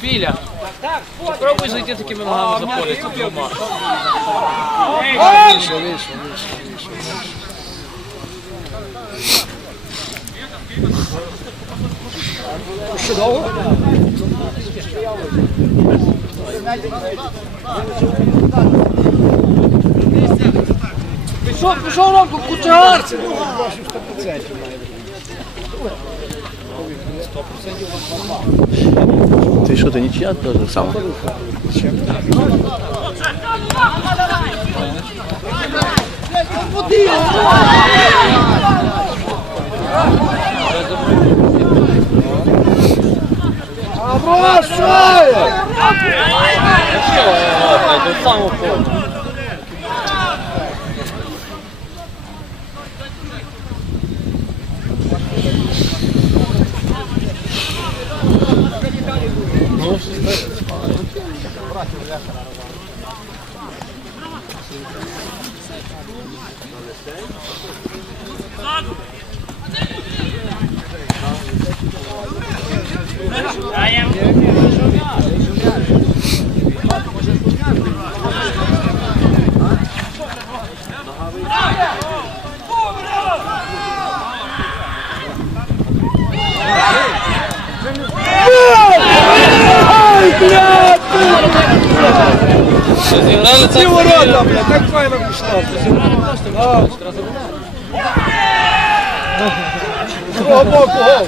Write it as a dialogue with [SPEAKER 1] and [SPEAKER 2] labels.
[SPEAKER 1] Філя. Попробуй зайти такими ногами за поле. тут двома.
[SPEAKER 2] Вийшов, вийшов, вийшов. Що довго? Пішов, пішов Ромко, кучар! Це ну, бачу, 100% має бути.
[SPEAKER 3] Ти що, ти нічия теж саме?
[SPEAKER 2] А бросає!
[SPEAKER 1] До самого Aí. Поля. Зіграли
[SPEAKER 2] Ці ворота, бля, так файно пішло. А. З другого боку гол.